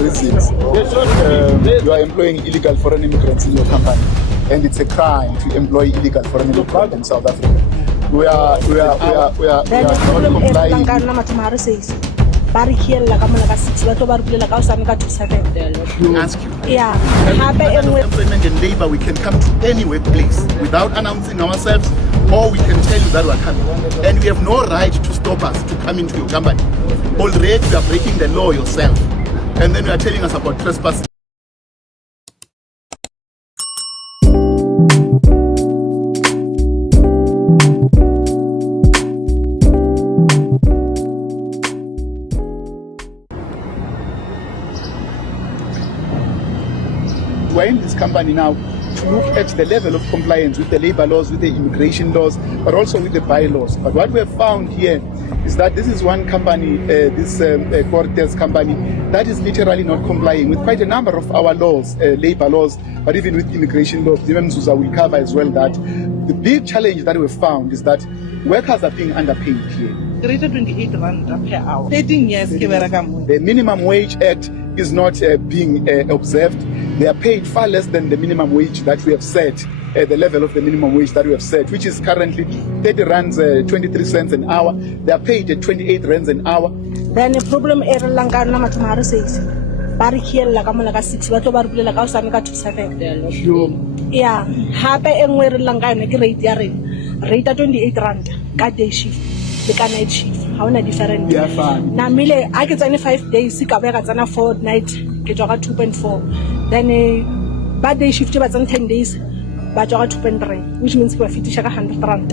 Reasons. You are employing illegal foreign immigrants in your company, and it's a crime to employ illegal foreign immigrants in South Africa. We are not complying. Ask you. Employment and labor, we can come to any workplace without announcing ourselves, or we can tell you that we are coming. And we have no right to stop us to come into your company. Already you are breaking the law yourself. And then you are telling us about trespassing. We're in this company now to look at the level of compliance with the labor laws, with the immigration laws, but also with the bylaws. But what we have found here is that this is one company, this Cortez company, that is literally not complying with quite a number of our laws, labor laws, but even with immigration laws. Even Zuza will cover as well that. The big challenge that we've found is that workers are being underpaid here. 28 rand per hour. 13 years. The Minimum Wage Act is not being observed. They are paid far less than the minimum wage that we have set, the level of the minimum wage that we have set, which is currently 30 rands, 23 cents an hour. They are paid at 28 rands an hour. Then the problem is Lanka says, Barikiel Lakamaka 6, what over Lakasanka to 7. Sure. Yeah, happy and where Lanka rate yarin. Rate at 28 rand, got day shift, the night shift. How na different? Yeah, fine. Now, Mile, I get only 5 days, sick of a fortnight, get 2.4. Then bad day shift about 10 days, but 2.3, which means we're 100 rand.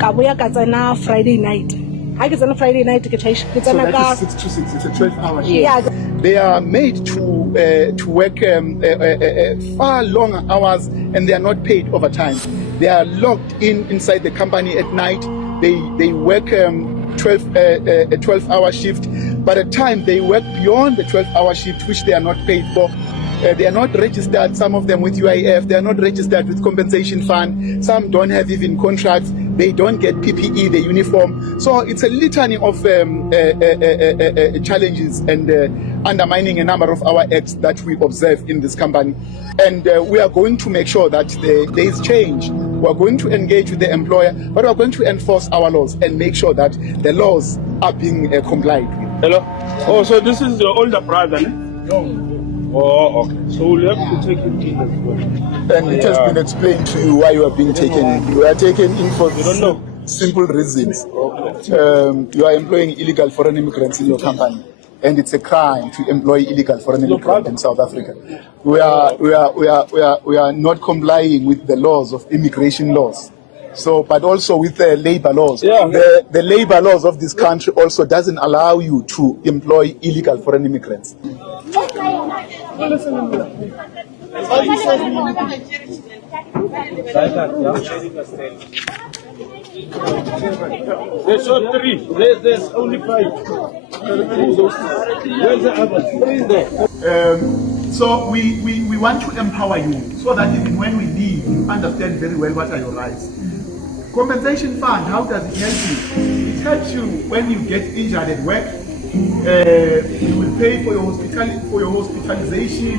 Kabuya Kazana Friday night. I get on a Friday night to get a shift. So that is 6 to 6, it's a 12-hour shift. Yeah. They are made to work far longer hours, and they are not paid overtime. They are locked inside the company at night. They work a 12-hour shift, but at times they work beyond the 12-hour shift, which they are not paid for. They are not registered, some of them with UIF, they are not registered with compensation fund, some don't have even contracts, they don't get PPE, the uniform. So it's a litany of challenges and undermining a number of our acts that we observe in this company. And we are going to make sure that there is change. We are going to engage with the employer, but we are going to enforce our laws and make sure that the laws are being complied with. Hello? Oh, so this is your older brother, eh? No. Oh, okay. So we'll have to take him to the And it has been explained to you why you are being taken in. You are taken in for simple reasons. You are employing illegal foreign immigrants in your company, and it's a crime to employ illegal foreign immigrants in South Africa. We are not complying with the laws of immigration laws. So, but also with the labor laws. Yeah. The labor laws of this country also doesn't allow you to employ illegal foreign immigrants. There's not 3. There's only 5. Where's the other? 3 there. So we want to empower you so that even when we leave, you understand very well what are your rights. Compensation fund, how does it help you? It helps you when you get injured at work. You will pay for your hospitalization,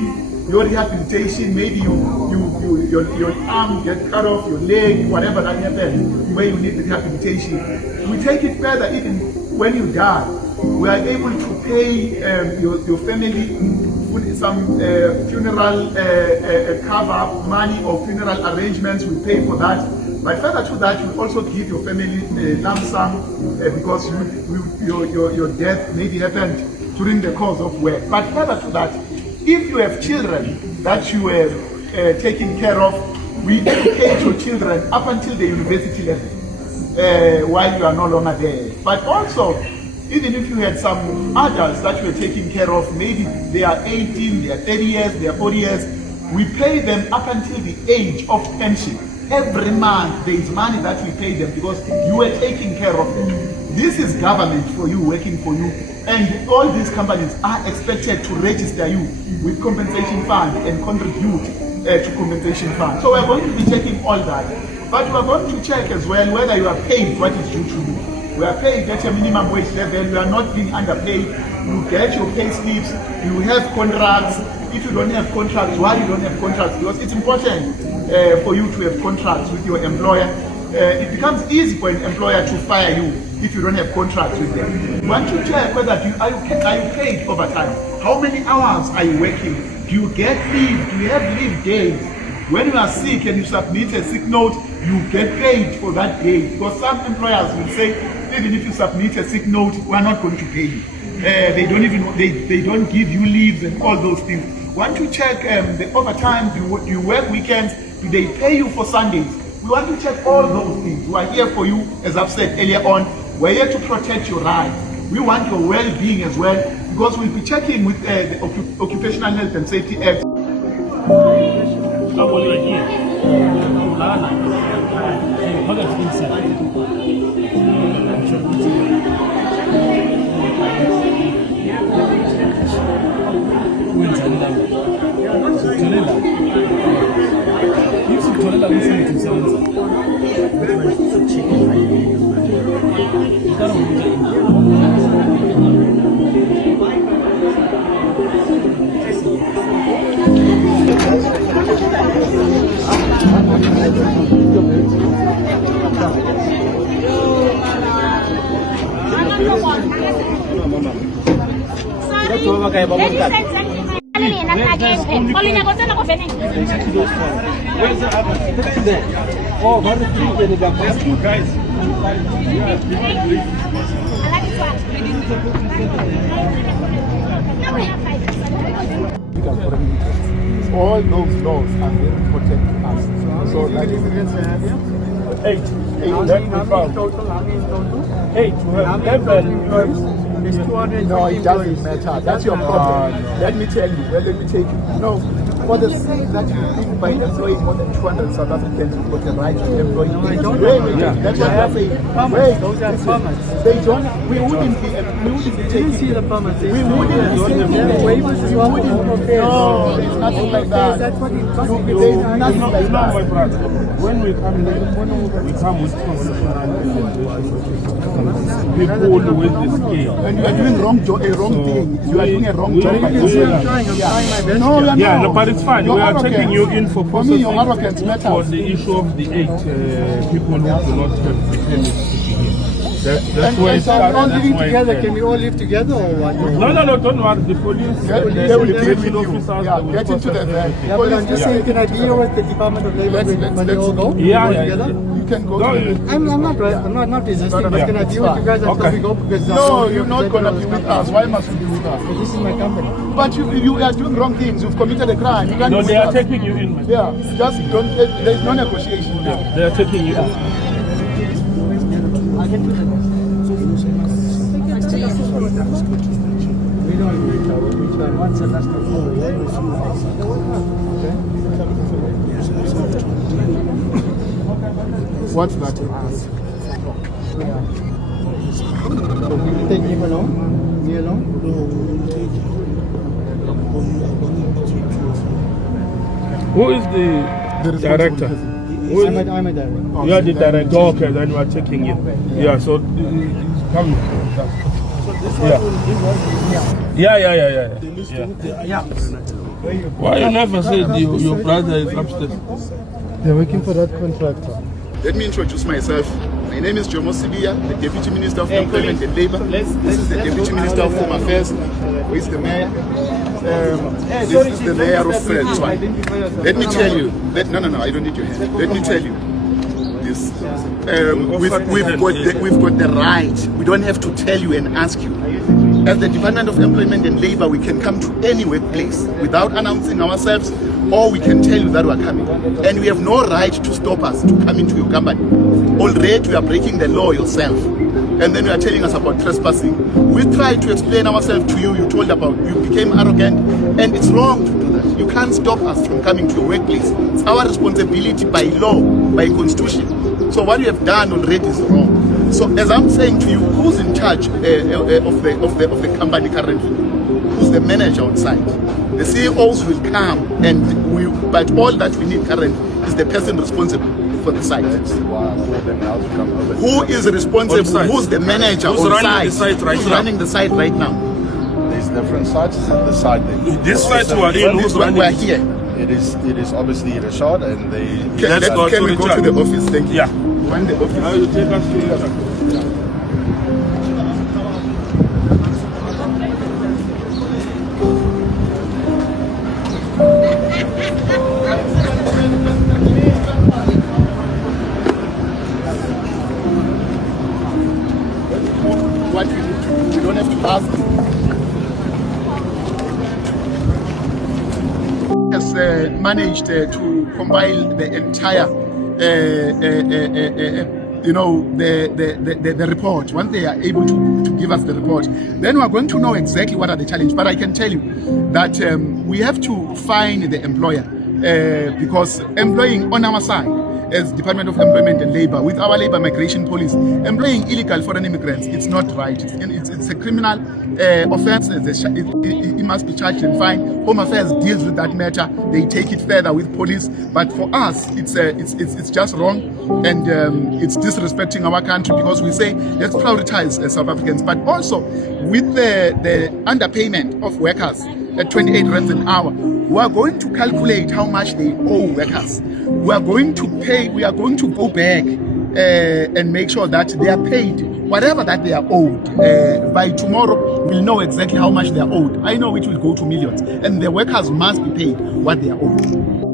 your rehabilitation. Maybe your arm get cut off, your leg, whatever that happens, where you need the rehabilitation. We take it further. Even when you die, we are able to pay your family some funeral cover money or funeral arrangements. We pay for that. But further to that, we also give your family a lump sum because your death maybe happened during the course of work. But further to that, if you have children that you are taking care of, we educate your children up until the university level while you are no longer there. But also, even if you had some adults that you were taking care of, maybe they are 18, they are 30 years, they are 40 years, we pay them up until the age of pension. Every month there is money that we pay them because you were taking care of them. This is government for you, working for you, and all these companies are expected to register you with compensation fund and contribute to compensation fund. So we're going to be taking all that. But we are going to check as well whether you are paid what is due to you. We are paid at a minimum wage level. We are not being underpaid. You get your pay slips. You have contracts. If you don't have contracts, why you don't have contracts? Because it's important for you to have contracts with your employer. It becomes easy for an employer to fire you if you don't have contracts with them. You want to check whether are you paid overtime? How many hours are you working? Do you get leave? Do you have leave days? When you are sick and you submit a sick note, you get paid for that day. Because some employers will say, even if you submit a sick note, we are not going to pay you. They don't give you leaves and all those things. Want to check the overtime? Do you work weekends? Do they pay you for Sundays? We want to check all those things. We are here for you, as I've said earlier on. We're here to protect your rights. We want your well-being as well, because we'll be checking with the Occupational Health and Safety Act. All those laws are there to protect us. So that is 8. Let me found. 8. We have 11 employees. No, it doesn't matter. That's your problem. Let me tell you. Well, let me take you. No, for the sake that you think by employing more than 200 South Africans, you've got the right to employ. No, I don't. That's what I'm saying. Those are permits. They don't. We wouldn't be taking. See the permits. We wouldn't be taking waivers as well. No, it's nothing like that. That's what it costs. There's nothing like that. My brother. When we come with people with the scale. And you are doing a wrong thing. You are doing a wrong job. I'm trying my best. No, but it's fine. We are taking you in for me, your arrogance matters. For the issue of the 8 people who do not have the permits to be here. That's why it's all living together. Can we all live together or what? No, don't worry. The police, they will deal with you. Get into the van. Yeah, but I'm just saying, can I deal with the Department of Labor when they all go? Yeah. You can go. I'm not resisting, but can I deal with you guys until we go? Because no, you're not going to be with us. Why must you be with us? This is my company. But you are doing wrong things. You've committed a crime. You can't no, they are taking you in. Yeah, just don't. There's no negotiation. Yeah, they are taking you in. What's that? Will you take him along? Me along? Who is the director? I'm a director. You are the director. Okay, then we are taking you. Yeah, so come. Yeah. Why you never said your brother is upstairs? They're working for that contractor. Let me introduce myself. My name is Jomo Sibia, the Deputy Minister of Employment and Labor. This is the Deputy Minister of Home Affairs. Who is the Mayor? This is the Mayor of Fred. Let me tell you. No, I don't need your hand. Let me tell you. This. We've got the right. We don't have to tell you and ask you. As the Department of Employment and Labor, we can come to any workplace without announcing ourselves, or we can tell you that we are coming. And we have no right to stop us to come into your company. Already we are breaking the law yourself. And then you are telling us about trespassing. We tried to explain ourselves to you. You told about you became arrogant, and it's wrong to do that. You can't stop us from coming to your workplace. It's our responsibility by law, by constitution. So what you have done already is wrong. So as I'm saying to you, who's in charge of the company currently? Who's the manager on site? The CEOs will come, but all that we need currently is the person responsible for for the site? That's why I called them now to come over. Who is responsible? On site. Who's the manager Who's on running site? the site right Who's now? running the site right now? There's different sites at the site. This site you are in, This who's one running we're it? here. It is obviously Rashad and they. Let's go Can to we the go truck. to the office? Thank you. Yeah. When the office. Now you take us to the truck. What we need to do, we don't have to ask. Has managed to compile the entire, the report. Once they are able to give us the report, then we are going to know exactly what are the challenges. But I can tell you that we have to find the employer because employing on our side, as Department of Employment and Labour, with our Labour Migration Police, employing illegal foreign immigrants, it's not right. It's a criminal offence. It must be charged and fined. Home Affairs deals with that matter. They take it further with police. But for us, it's just wrong, and it's disrespecting our country because we say let's prioritize South Africans. But also with the underpayment of workers at 28 rands an hour, we are going to calculate how much they owe workers. We are going to go back and make sure that they are paid whatever that they are owed. By tomorrow, we'll know exactly how much they are owed. I know it will go to millions, and the workers must be paid what they are owed.